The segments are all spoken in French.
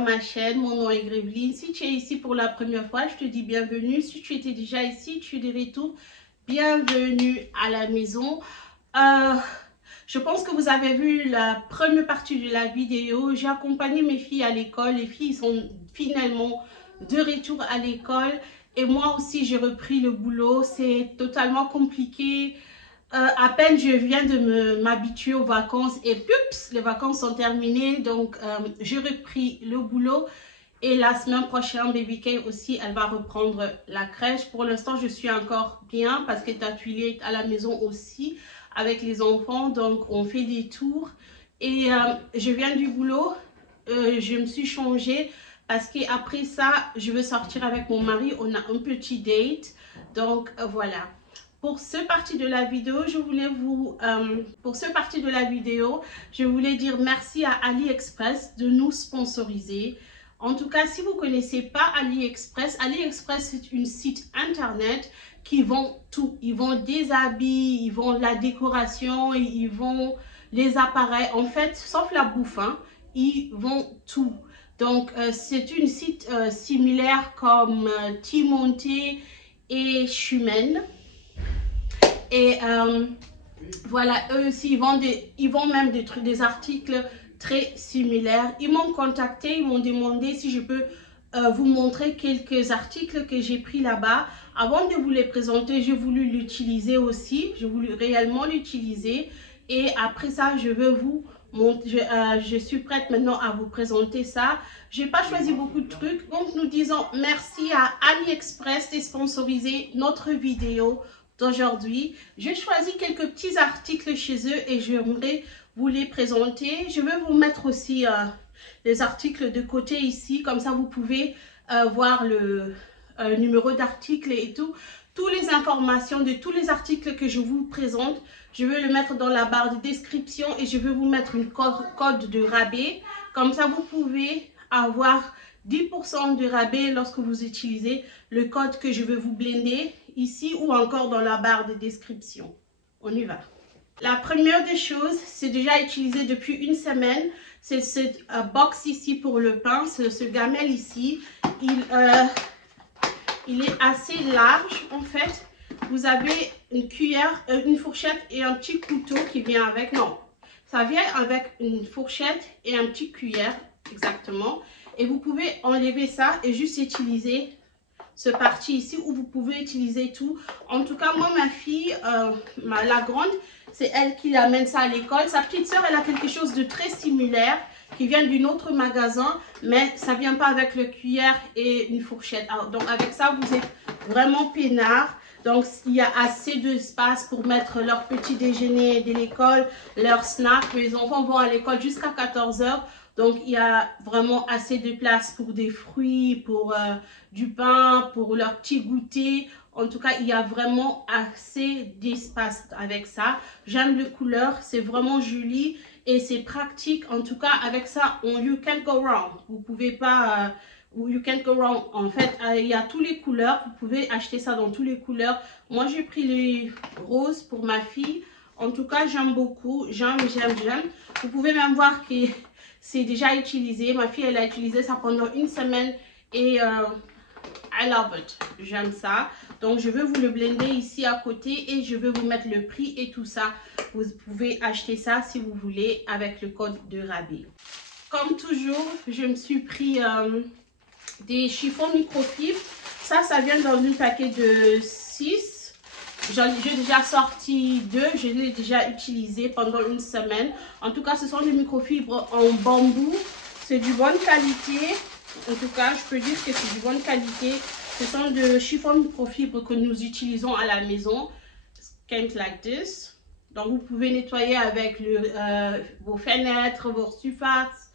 dans ma chaîne. Mon nom est Graveline. Si tu es ici pour la première fois, je te dis bienvenue. Si tu étais déjà ici, tu es de retour, bienvenue à la maison. Je pense que vous avez vu la première partie de la vidéo. J'ai accompagné mes filles à l'école. Les filles sont finalement de retour à l'école. Et moi aussi, j'ai repris le boulot. C'est totalement compliqué. À peine je viens de m'habituer aux vacances et pups, les vacances sont terminées. Donc, j'ai repris le boulot. Et la semaine prochaine, Baby Kay aussi, elle va reprendre la crèche. Pour l'instant, je suis encore bien parce que Tatouili est à la maison aussi avec les enfants. Donc, on fait des tours. Et je viens du boulot. Je me suis changée parce qu'après ça, je veux sortir avec mon mari. On a un petit date. Donc, voilà. Pour cette partie de la vidéo, je voulais dire merci à AliExpress de nous sponsoriser. En tout cas, si vous ne connaissez pas AliExpress, AliExpress c'est une site internet qui vend tout. Ils vendent des habits, ils vendent la décoration, ils vendent les appareils. En fait, sauf la bouffe, hein, ils vendent tout. Donc, c'est une site similaire comme Timonte et Shumen. Et voilà, eux aussi, ils vendent même des articles très similaires. Ils m'ont contacté, ils m'ont demandé si je peux vous montrer quelques articles que j'ai pris là-bas. Avant de vous les présenter, j'ai voulu l'utiliser aussi. J'ai voulu réellement l'utiliser. Et après ça, je suis prête maintenant à vous présenter ça. Je n'ai pas choisi beaucoup de trucs. Donc, nous disons merci à AliExpress de sponsoriser notre vidéo d'aujourd'hui. J'ai choisi quelques petits articles chez eux et j'aimerais vous les présenter. Je vais vous mettre aussi les articles de côté ici, comme ça vous pouvez voir le numéro d'article et tout. Toutes les informations de tous les articles que je vous présente, je vais le mettre dans la barre de description et je vais vous mettre une code de rabais. Comme ça vous pouvez avoir 10% de rabais lorsque vous utilisez le code que je vais vous blender ici ou encore dans la barre de description. On y va. La première des choses, c'est déjà utilisé depuis une semaine. C'est cette box ici pour le pain, ce gamelle ici. Il est assez large en fait. Vous avez une cuillère, une fourchette et un petit couteau qui vient avec. Non, ça vient avec une fourchette et un petit cuillère exactement. Et vous pouvez enlever ça et juste utiliser ce parti ici où vous pouvez utiliser tout. En tout cas, moi, ma fille, la grande, c'est elle qui amène ça à l'école. Sa petite soeur, elle a quelque chose de très similaire qui vient d'un autre magasin, mais ça ne vient pas avec le cuillère et une fourchette. Alors, donc, avec ça, vous êtes vraiment peinard. Donc, il y a assez d'espace pour mettre leur petit déjeuner de l'école, leur snack. Les enfants vont à l'école jusqu'à 14 h. Donc, il y a vraiment assez de place pour des fruits, pour du pain, pour leur petit goûter. En tout cas, il y a vraiment assez d'espace avec ça. J'aime les couleurs, c'est vraiment joli et c'est pratique. En tout cas, avec ça, you can't go wrong. Vous pouvez pas... you can't go wrong. En fait, il y a toutes les couleurs. Vous pouvez acheter ça dans toutes les couleurs. Moi, j'ai pris les roses pour ma fille. En tout cas, j'aime beaucoup. J'aime. Vous pouvez même voir que c'est déjà utilisé. Ma fille, elle a utilisé ça pendant une semaine et I love it. J'aime ça. Donc, je vais vous le blender ici à côté et je vais vous mettre le prix et tout ça. Vous pouvez acheter ça si vous voulez avec le code de rabais. Comme toujours, je me suis pris des chiffons microfibres. Ça vient dans un paquet de 6. J'ai déjà sorti 2, je l'ai déjà utilisé pendant une semaine. En tout cas, ce sont des microfibres en bambou. C'est de bonne qualité. En tout cas, je peux dire que c'est de bonne qualité. Ce sont des chiffons microfibres que nous utilisons à la maison. Came like this. Donc, vous pouvez nettoyer avec vos fenêtres, vos surfaces,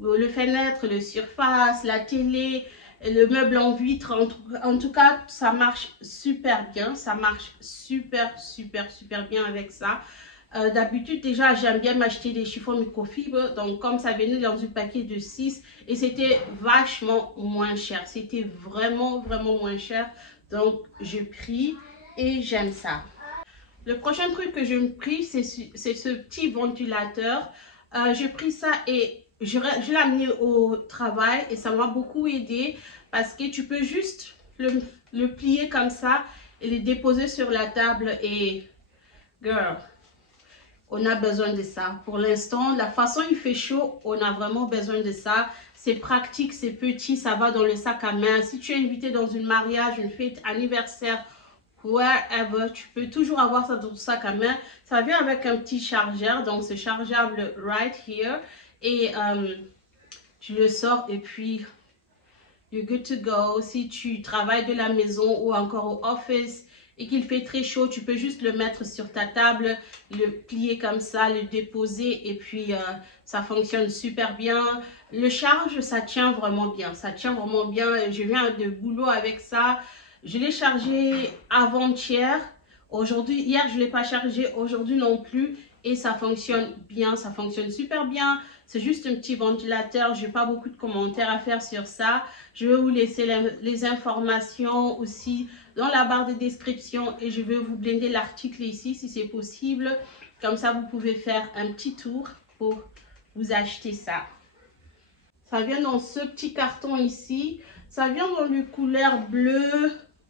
le fenêtre, le surface, la télé, le meuble en vitre. En tout cas, ça marche super bien. Ça marche super bien avec ça. D'habitude, déjà, j'aime bien m'acheter des chiffons microfibres. Donc, comme ça venait dans un paquet de 6 et c'était vachement moins cher. C'était vraiment moins cher. Donc, j'ai pris et j'aime ça. Le prochain truc que je me pris, c'est ce petit ventilateur. J'ai pris ça et je l'ai amené au travail et ça m'a beaucoup aidé parce que tu peux juste le plier comme ça et le déposer sur la table et girl, on a besoin de ça. Pour l'instant, la façon il fait chaud, on a vraiment besoin de ça. C'est pratique, c'est petit, ça va dans le sac à main. Si tu es invité dans un mariage, une fête, anniversaire, wherever, tu peux toujours avoir ça dans ton sac à main. Ça vient avec un petit chargeur, donc c'est chargeable right here. Et tu le sors et puis you're good to go. Si tu travailles de la maison ou encore au office et qu'il fait très chaud, tu peux juste le mettre sur ta table, le plier comme ça, le déposer et puis ça fonctionne super bien. Le charge, ça tient vraiment bien. Ça tient vraiment bien. Je viens de boulot avec ça. Je l'ai chargé avant-hier. Aujourd'hui, hier, je ne l'ai pas chargé. Aujourd'hui non plus. Et ça fonctionne bien. Ça fonctionne super bien. C'est juste un petit ventilateur. Je n'ai pas beaucoup de commentaires à faire sur ça. Je vais vous laisser les informations aussi dans la barre de description. Et je vais vous blinder l'article ici si c'est possible. Comme ça, vous pouvez faire un petit tour pour vous acheter ça. Ça vient dans ce petit carton ici. Ça vient dans le couleur bleu,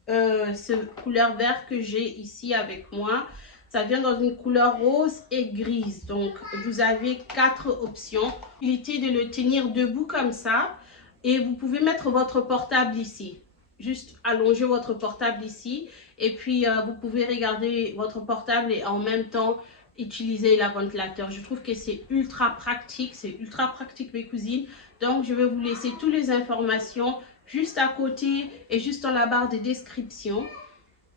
ce couleur vert que j'ai ici avec moi. Ça vient dans une couleur rose et grise. Donc, vous avez 4 options. L'utilité de le tenir debout comme ça. Et vous pouvez mettre votre portable ici. Juste allonger votre portable ici. Et puis, vous pouvez regarder votre portable et en même temps utiliser la ventilateur. Je trouve que c'est ultra pratique. C'est ultra pratique, mes cousines. Donc, je vais vous laisser toutes les informations juste à côté et juste dans la barre de description.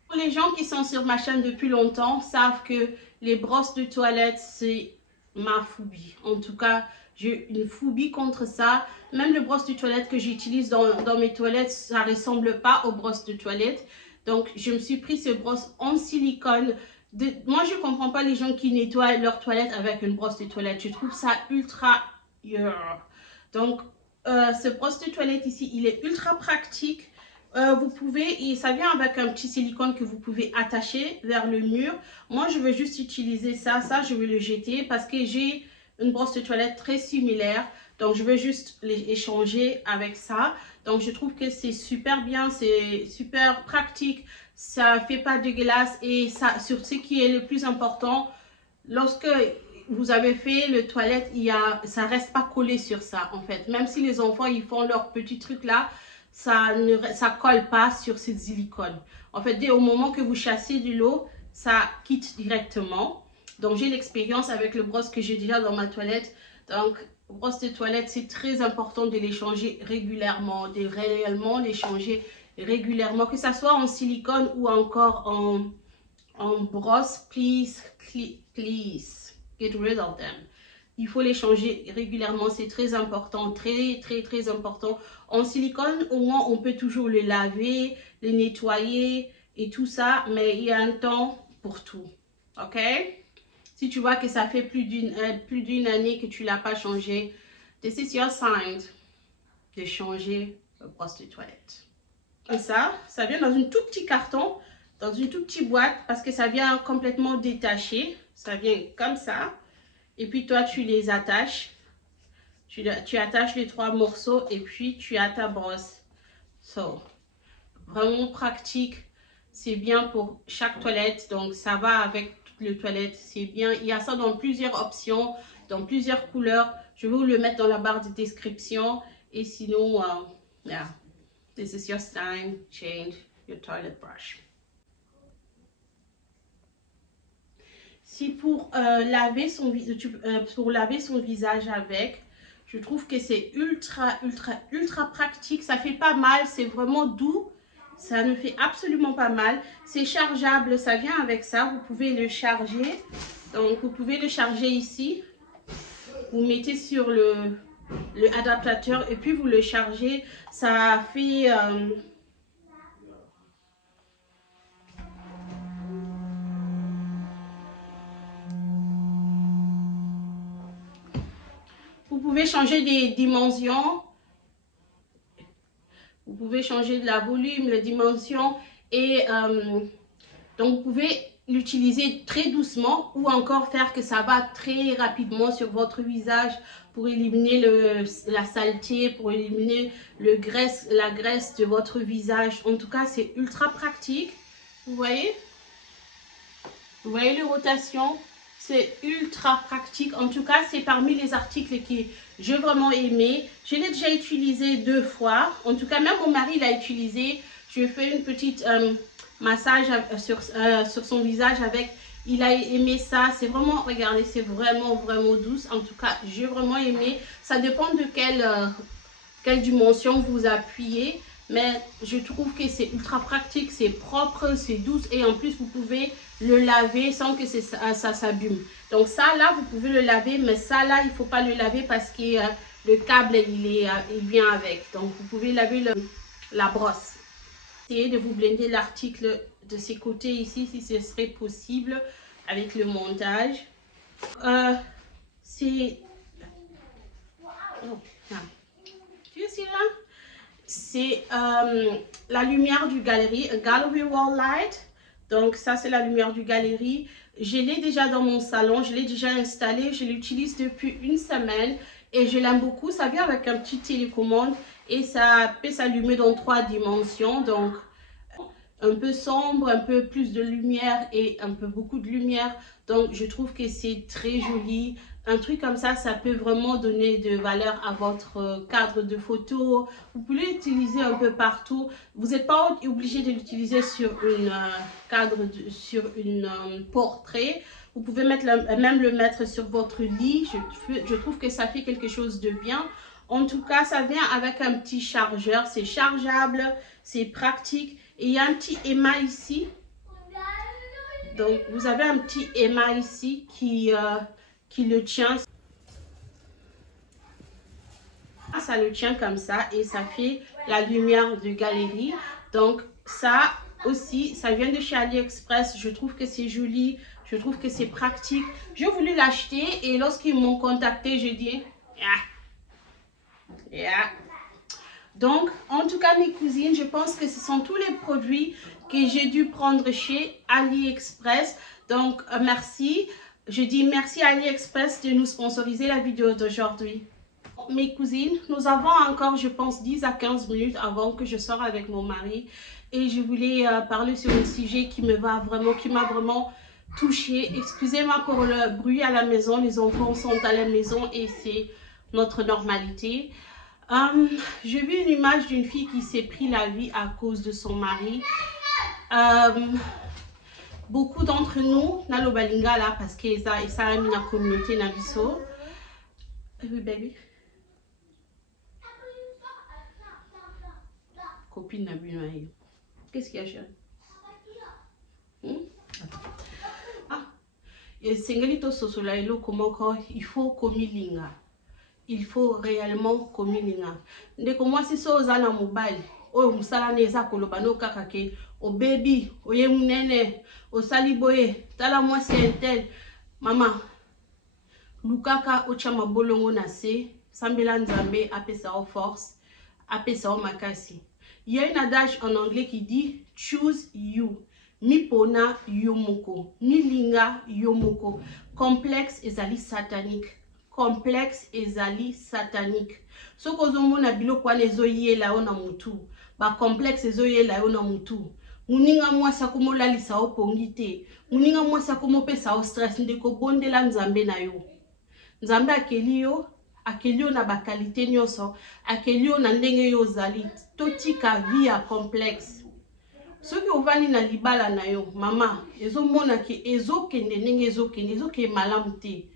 Pour les gens qui sont sur ma chaîne depuis longtemps, savent que les brosses de toilette, c'est ma phobie. En tout cas, j'ai une phobie contre ça. Même les brosses de toilette que j'utilise dans mes toilettes, ça ne ressemble pas aux brosses de toilette. Donc, je me suis pris ces brosses en silicone. Moi, je ne comprends pas les gens qui nettoient leur toilette avec une brosse de toilette. Je trouve ça ultra... Donc, ce brosse de toilette ici, il est ultra pratique. Vous pouvez, ça vient avec un petit silicone que vous pouvez attacher vers le mur. Moi, je vais juste utiliser ça. Ça, je vais le jeter parce que j'ai une brosse de toilette très similaire. Donc, je vais juste l'échanger avec ça. Donc, je trouve que c'est super bien. C'est super pratique. Ça ne fait pas dégueulasse. Et ça, sur ce qui est le plus important, lorsque vous avez fait le toilette, ça reste pas collé sur ça en fait. Même si les enfants ils font leur petit truc là, ça colle pas sur ce silicone. En fait, dès au moment que vous chassez de l'eau, ça quitte directement. Donc j'ai l'expérience avec le brosse que j'ai déjà dans ma toilette. Donc brosse de toilette, c'est très important de les changer régulièrement, de réellement les changer régulièrement, que ça soit en silicone ou encore en brosse. Please get rid of them. Il faut les changer régulièrement, c'est très important, très important. En silicone, au moins, on peut toujours les laver, les nettoyer et tout ça, mais il y a un temps pour tout, ok? Si tu vois que ça fait plus d'une année que tu ne l'as pas changé, this is your sign de changer le brosse de toilette. Et ça vient dans un tout petit carton, dans une toute petite boîte, parce que ça vient complètement détaché. Ça vient comme ça. Et puis toi, tu les attaches. Tu attaches les 3 morceaux et puis tu as ta brosse. So, vraiment pratique. C'est bien pour chaque toilette. Donc, ça va avec toutes les toilettes. C'est bien. Il y a ça dans plusieurs options, dans plusieurs couleurs. Je vais vous le mettre dans la barre de description. Et sinon, yeah, this is your time. Change your toilet brush. Si pour laver son visage avec, je trouve que c'est ultra pratique. Ça fait pas mal, c'est vraiment doux. Ça ne fait absolument pas mal. C'est chargeable, ça vient avec ça. Vous pouvez le charger. Donc, vous pouvez le charger ici. Vous mettez sur le adaptateur et puis vous le chargez. Ça fait... Vous pouvez changer des dimensions. Vous pouvez changer de la volume, la dimension. Et donc, vous pouvez l'utiliser très doucement ou encore faire que ça va très rapidement sur votre visage pour éliminer la saleté, pour éliminer la graisse de votre visage. En tout cas, c'est ultra pratique. Vous voyez? Vous voyez les rotations? C'est ultra pratique. En tout cas, c'est parmi les articles que j'ai vraiment aimé. Je l'ai déjà utilisé 2 fois. En tout cas, même mon mari l'a utilisé. Je fais une petite massage sur son visage avec. Il a aimé ça. C'est vraiment, regardez, c'est vraiment douce. En tout cas, j'ai vraiment aimé. Ça dépend de quelle dimension vous appuyez. Mais je trouve que c'est ultra pratique, c'est propre, c'est douce. Et en plus, vous pouvez le laver sans que ça s'abîme. Donc ça, là, vous pouvez le laver. Mais ça, là, il ne faut pas le laver parce que le câble, il vient avec. Donc, vous pouvez laver la brosse. Essayez de vous blender l'article de ces côtés ici, si ce serait possible, avec le montage. C'est... Oh, tu es là? C'est la lumière du Gallery Wall Light. Donc ça, c'est la lumière du Gallery. Je l'ai déjà dans mon salon, je l'ai déjà installé. Je l'utilise depuis 1 semaine et je l'aime beaucoup. Ça vient avec un petit télécommande et ça peut s'allumer dans 3 dimensions. Donc un peu sombre, un peu plus de lumière et beaucoup de lumière. Donc je trouve que c'est très joli. Un truc comme ça, ça peut vraiment donner de valeur à votre cadre de photo. Vous pouvez l'utiliser un peu partout. Vous n'êtes pas obligé de l'utiliser sur une portrait. Vous pouvez même le mettre sur votre lit. Je trouve que ça fait quelque chose de bien. En tout cas, ça vient avec un petit chargeur. C'est chargeable, c'est pratique. Et il y a un petit aimant ici. Donc, vous avez un petit aimant ici qui le tient. Ça le tient comme ça et ça fait la lumière de Galerie. Donc, ça aussi, ça vient de chez AliExpress. Je trouve que c'est joli. Je trouve que c'est pratique. J'ai voulu l'acheter et lorsqu'ils m'ont contacté, j'ai dit yeah. Donc, en tout cas, mes cousines, je pense que ce sont tous les produits que j'ai dû prendre chez AliExpress. Donc, merci. Je dis merci à AliExpress de nous sponsoriser la vidéo d'aujourd'hui. Mes cousines, nous avons encore, je pense, 10 à 15 minutes avant que je sorte avec mon mari. Et je voulais parler sur un sujet qui m'a vraiment touchée. Excusez-moi pour le bruit à la maison. Les enfants sont à la maison et c'est notre normalité. J'ai vu une image d'une fille qui s'est pris la vie à cause de son mari. Beaucoup d'entre nous, nalo balinga là parce que ça a mis la communauté na biso. Oui, baby. Copine na bino ayo. Qu'est-ce qu'il y a, chérie? Ah, et sengelito sosola elo komoko, il faut komilinga. Il faut réellement komilinga. Ndeko mwasi so ozana mobali. Oyo musala neza koloba no kaka ke o baby oye munene osali boye tala mwasi entel mama lukaka ochama bolongo na se sambela nzambe apesa o force apesa o makasi. Il y a une adage en anglais qui dit choose you. Mi pona yomoko, mi linga yomoko. Complexe ezali satanique. Complexe ezali satanique. So kozomona biloko wana ezoyela yo na mutu. Ba complexe ezoyela yo na mutu. Muninga mwasi akomolalisa o pongi te. Muninga mwasi akomopesa o stress ndeko bondela nzambe na yo. Nzambe akeli yo na bakalite nyonso, akeli yo na ndenge yo zali. Totika via complexe. Soki ovani na libala na yo, mama, ezomona ke ezokende ndenge ezokende malamu te.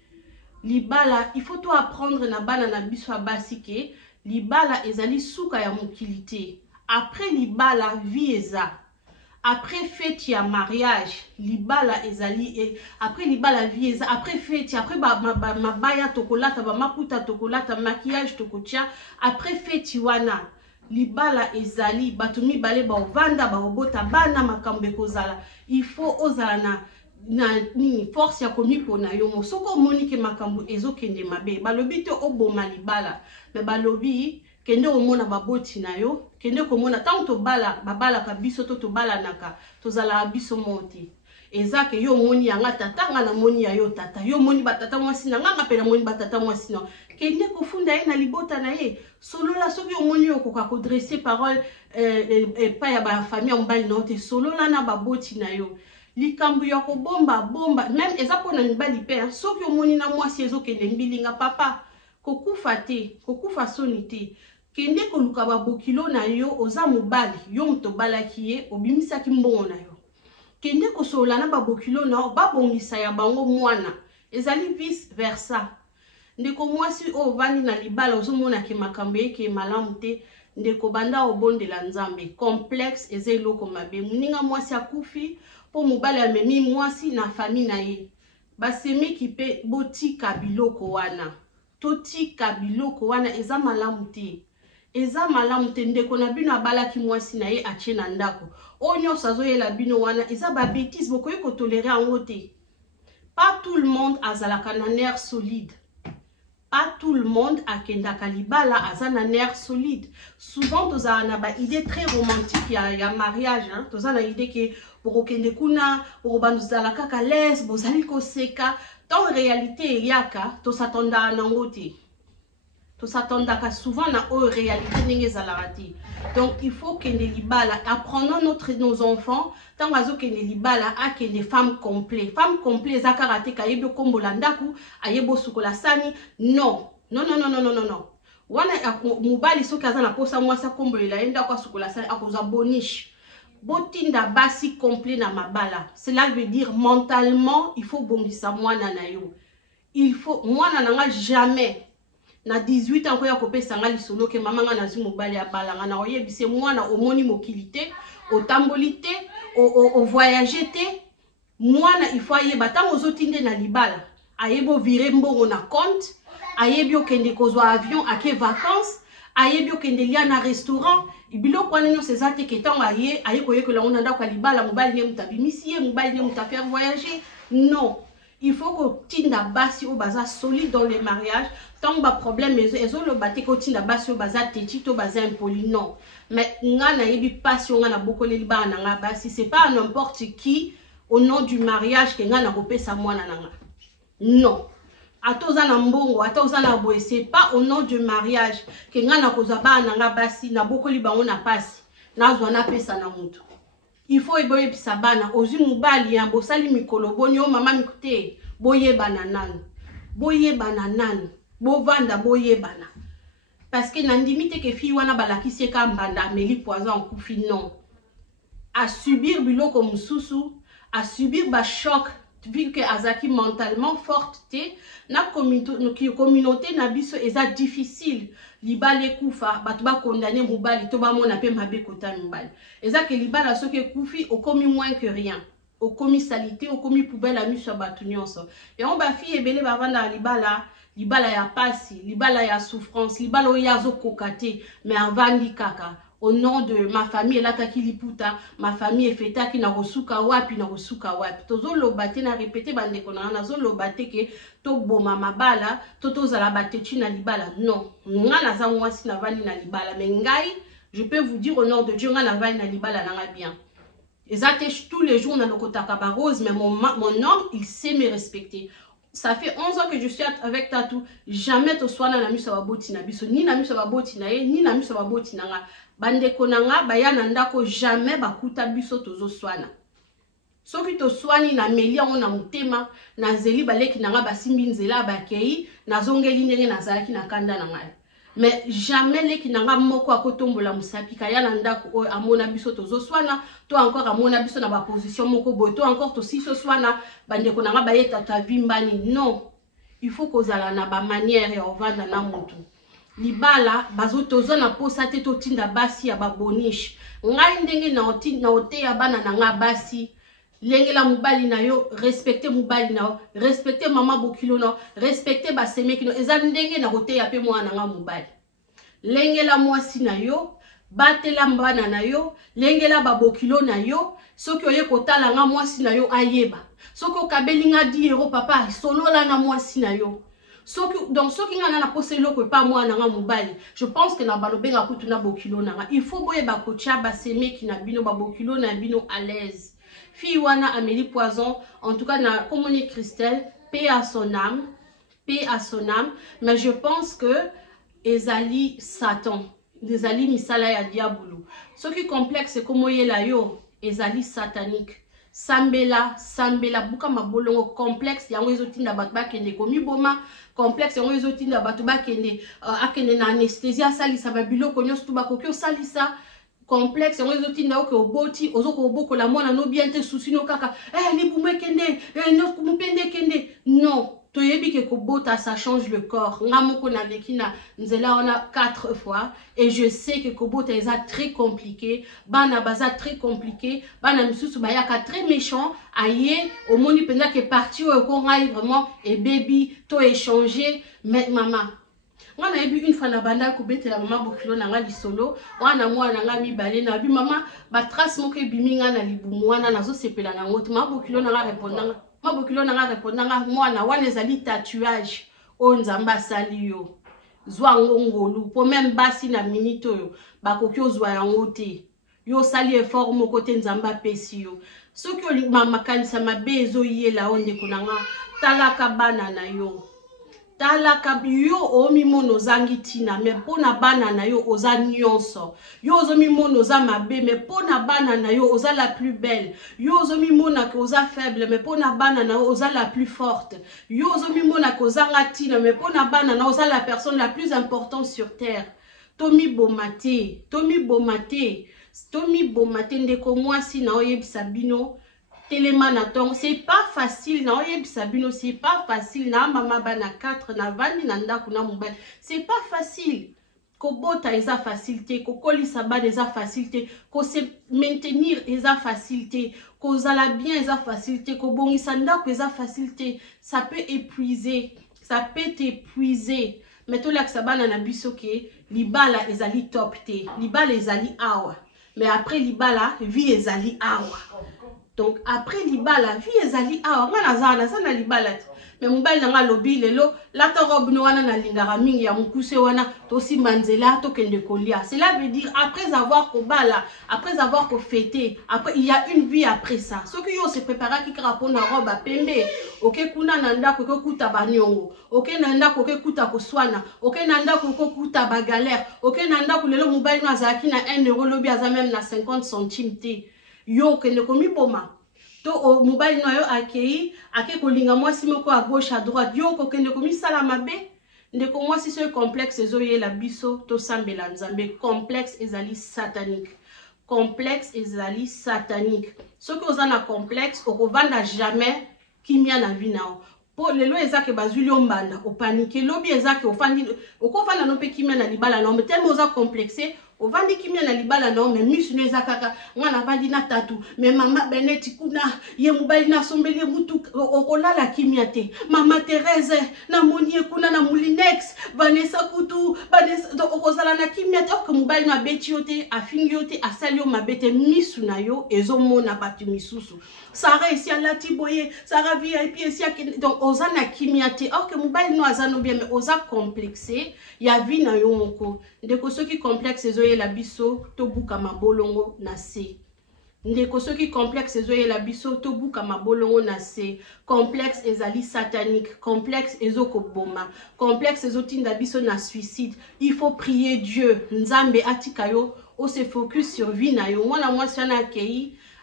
Libala, il faut toi apprendre na bana na biso basi ke libala ezali suka ya mokilité. Après libala vie eza. Après fête ya mariage, libala ezali après libala vie eza. Après fête, après mabaya tokolata, maputa tokolata, maquillage tokotia, après fête wana libala ezali batumi bale ba ovanda ba obota bana makambe kozala. Il faut ozala ni force ya komi pona yo mosoko monike makambo ezokende mabe balobi te oboma libala me balobi kende omona baboti na yo kende komona tant to bala babala ka biso to bala naka tozala biso monte eza ke yo moni yanga tata nga na moni ya yo tata yo moni batata mwasi na nga pe na moni batata mwasi na kende kofunda ye na libota na ye solola soki omoni okoka kodresse parole epai ya bafamille ya mobali na yo te solola na baboti na yo likambo ya kobomba bomba même eza mpona mibali mpe soki omoni na mwasi ezokende mbilinga papa kokufa te kokufa soni te kende koluka babokilo na yo oza mobali yo moto obalaki ye obimisaki mbongo na yo kende kosolola na babokilo na yo babongisa ya bango mwana ezali vice versa ndeko mwasi oyo ovandi na libala ozomonaki makambo eke malamu te ndeko banda obondela nzambe complexe eza eloko mabe moninga mwasi akufi mpo mobali amemi mwasi na famille na ye basemeki mpe botika biloko wana totika biloko wana eza malamu te eza malamu te ndeko na bino abalaki mwasi na ye atie na ndako oyo nyonso azoyela bino wana eza babétise bokoki kotolere yango te pas tout le monde azalaka na nerf solide pas tout le monde akendaka libala aza na nerf solide souvent tozala na baidée très romantique ya mariage toza na idée ke bokokende kuna bokobandozala kaka lese bozali koseka tant réalité eyaka tosatondaka nango te tosatondaka souvent na oyo réalité ndenge ezalaka te donc il faut kende libala apprenons nos enfants ntango azokende libala akende femme complet eza kaka te kayebi okombola ndaku ayebi osukola sani non wana mobali soki aza na posa mwasi akombolela ye ndako asukola sani akozwa boniche botinda basi complet na mabala cela veut dire mentalement il faut bongisa mwana na yo il faut mwana nanga jamais na 18 ans koya kopesa nga lisolo ke mama nga nazwi mobali ya balanga na oyebise mwana omoni mokili te otamboli te o voyager te mwana il faut ayeba ntango ozotinde na libala ayebi ovire mbongo na compte ayebi okende kozwa avion ake vacances ayebi okende lia na restaurant biloko wana nyonso eza te ke ntango aye koyekola ngo na ndako ya libala mobali ne moto abimisi ye mobali ne moto afaire voyager non il faut kotinda basi oyo baza solide dans les mariages tant ba problème ezoloba te kotinda basi oyo baza teti to baza impoli non mais nga nayebi pasi oyo nga na bokoleli bana na nga basi c'est pas n'importe qui au nom du mariage ke nga na kopesa mwana na nga non ata oza na mbongo ata oza na boye c'est pas au nom du mariage ke nga na kozwa bana na nga basi na bokoli bango na pasi nazwa napesa na moto il faut eboyebisa bana ozwi mobali ya bosali mikolo boni o mama mikote boyebana nanu bovanda boyebana parce que nandimi te ke fille wana balakisi ka mbanda ameli poison kufi non à subir biloko mususu à subir ba choc vu que azaki mentalement forte te na communauté na biso eza difficile libala ekufa bato bakondane mobali to bamona mpe mabe kota mobali eza ke libala soki ekufi okomi moins que rien okomi salité okomi poubelle ya miso ya bato nyonso yango bafille ebele bavanda libala ya pasi libala ya souffrance libala oyo azokoka te mais avandi kaka au nom de ma famille elataki liputa ma famille efetaki na kosuka wapi tozoloba te na répété bandeko na nazoloba te ke toboma mabala tozala batetu na libala non nga naza mwasi navandi na libala mais ngai je peux vous dire au nom de Dieu nga navandi na libala nanga bien ezate tous les jours na lokotaka ba rose mais mon homme il sait me respecter. Ça fait 11 ans que je suis avec Tatou. Jamais to swana na miso baboti na biso. Ni na miso baboti na ye, ni na miso baboti na nga. Bandeko na nga, baya na ndako jamais bakuta biso tozo swana. Soki to swani na meli yango na mutema, na zeli baleki na nga basimbi nzela bakei, na zongeli ndenge na zalaki na kanda na ngai. Mais jamais leki na nga moko akotombola musapi kaya na ndako oyo amona biso tozo swana, to encore amona biso na ba position moko boy, to encore to siso swana bandeko na nga bayeta ta vimbani. Non, il faut kozala na ba manière ya ovanda na mutu. Libala bazo tozo na posa te to tinda basi ya ba boniche. Ngai ndenge na ote ya bana na nga basi. Lengela mobali na yo, respecter mobali na yo, respecter mama bokilo na yo, respecter basemeki na yo, eza ndenge na kote ya pe mwana nga mobali. Lengela mwasi na yo, batela mbana na yo, lengela babokilo na yo, soki oye kotala nga mwasi na yo ayeba. Soki okabeli nga 10 € papa, solola na mwasi na yo. Donc soki nga na pose loko pa mwana nga mobali, je pense que na balobenga kutu na bokilo na nga. Il faut boye bakocha basemeki na bino babokilo na bino à l'aise. Fille wana Amélie Poison, en tout cas na commune Christelle, paix à son âme, mais je pense que ezali Satan, ezali misala ya diabolo. Ce qui complexe c'est comme yela yo, ezali satanique. Sambela buka mabolongo complexe yango ezotinda bato bakende komi boma, complexe yango ezotinda bato bakende akende na anesthésie asalisa babiloko nyonso bakoki osalisa. Complexe yango ezotinda oke oboti ozoko oboko la mwana no bien te souci no kaka libumu kende no kumupende kende non. Toyebi ke kobota ça change le corps. Nga moko na veki na nzela ona 4 fois et je sais que kobota eza très compliqué. Bana baza très compliqué. Bana misusu bayaka très méchant. Aye omoni penza ke parti o ko ngai vraiment et baby to échanger mais maman. Moi na ebi une fois na banda ko betela maman bokilo na nga lisolo. Wana mwana nga mibale na bi maman ba trace moko ebiminga na libumu wana nazo sepela na ngoto maman bokilo na nga répondanga. Mabokilo nanga répondanga mwana wana ezali tatouage o nzamba sali yo zwa ngongolu po même basi na minute yo bakoki ozwa yango te yo sali effort moko te nzamba pesi yo soki olima makanisa mabe ezoyela o ndeko nanga talaka bana na yo talaka yo omi mono zangi tina me pona bana na yo oza nyonso yo ozomi mono za mabe me pona bana na yo oza la plus belle yo ozomi mona ke oza faible me pona bana na yo oza la plus forte yo ozomi mona ke oza ngatina me pona bana na oza la personne la plus importante sur terre tomi bomate ndeko mwasi na oyebisa bino Téléma naton, c'est pas facile, na oye bisabino, c'est pas facile, na mama bana 4, na vandi nanda kuna mobile, c'est pas facile. Ko bota eza facilité, ko kolisa bana eza facilité, ko se maintenir eza facilité, ko zala bien eza facilité, ko bongisa ndako eza facilité, ça peut épuiser, ça peut t'épuiser. Mais to lak sabana na biso ke libala ezali top te, libala ezali awa. Mais après libala, vie ezali awa. Donc après libala vie ezali awa ngana zana sana libala mais mobile nanga lobi lelo la to robe no wana na lingara mingi ya mukuse wana to simanzela to kende kolia. Cela veut dire après avoir kobala, après avoir fêté, après il y a une vie après ça. Ce que yo se prépara ki krapona robe a pembe, OK kuna nanda ko kuta banyongo, OK nanda ko kuta ko swana, OK nanda ko kuta ba galère, OK nanda ko lelo mobile no azaki na 1 euro lobi aza même na 50 centimes te. Yo kende komi boma to o mobile no yo akei ake kolinga mwasi moko à gauche à droite yo ko kende komi sala mabe ndeko mwasi so complexe ezoye la biso to sambela nzambe complexe ezali satanique soki ozana complexe okovanda jamais kimia na vie nao po lelo ezake bazuli ombanda opanike lobi ezake ofandi okofanda no pe kimia na libala no tellement oza complexé ovandi kimia na libala no mais misu neza kaka ngana vandi na tatu mais mama Beneti kuna ye mobali na sombeli mutu okolala kimia te mama Thérèse na monie kuna na Moulinex Vanessa kutu Vanessa okozala na kimia te ok mobali na beti yote afingi yote asali yo mabete misu na yo ezomona batu misusu Sarah ici à la tiboye Sarah VIP ici donc oza na kimia te ok mobali no azano bien mais oza complexé ya vie na yo moko ndeko soki complexe ezoye la biso to buka mabolongo na se ndeko soki complexe ezoye la biso to buka mabolongo na se complexe ezali satanique complexe ezoko boma complexe ezotinda biso na suicide il faut prier Dieu nzambe atika yo o se focus sur vie na yo mwana mwasi ana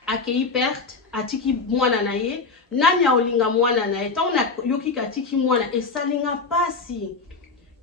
akei perte atiki mwana na ye nani aolinga mwana na ye tona yoki katiki mwana esalinga pasi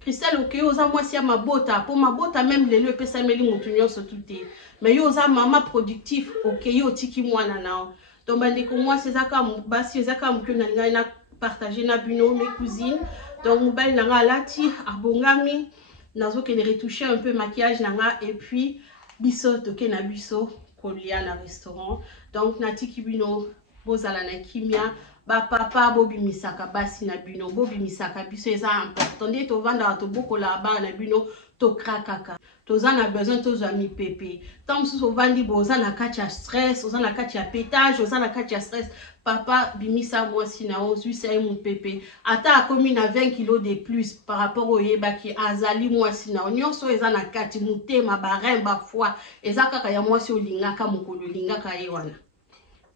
Christelle ok oza mwasi ya mabota po mabota même lelo pesa meli mutu nyonso tuté mais yo oza mama productif ok yo tiki mwana na donc bandeko mwasi ezaka basi ezaka mukyo na ngai na partager na bino mes cousines donc mobali nanga alati abongami nazo ke retoucher un peu maquillage nanga et puis biso toke na biso kolia na restaurant donc natiki bino bozala na kimia ba papa bobi misaka basi na bino bobi misaka biso eza important nde to vanda to bokola ba na bino to krakaka toza na besoin to za mi pepe tant so vandi boza na kati ya stress oza na kati ya pétage oza na kati ya stress papa bimisa mwasi na ozwi sai mon pepe ata akomi na 20 kg de plus par rapport au yebaki azali mwasi na nyonso eza na kati mutema baremba foi eza kaka ya mwasi olingaka mokolo olingaka ye wana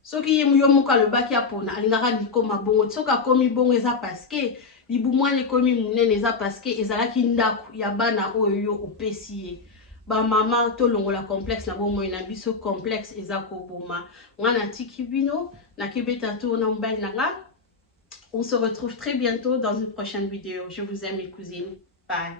soki ye yo moko alobaki apona alingaka likoma bongo soki akomi bongo eza paske libumwana ekomi munene eza paske ezalaki ndako ya bana oyo yo opesi ye bamama tolongola complexe na bomoi na biso complexe eza koboma ngana tiki bino nakebeta to na mobali nanga. On se retrouve très bientôt dans une prochaine vidéo. Je vous aime mes cousines. Bye.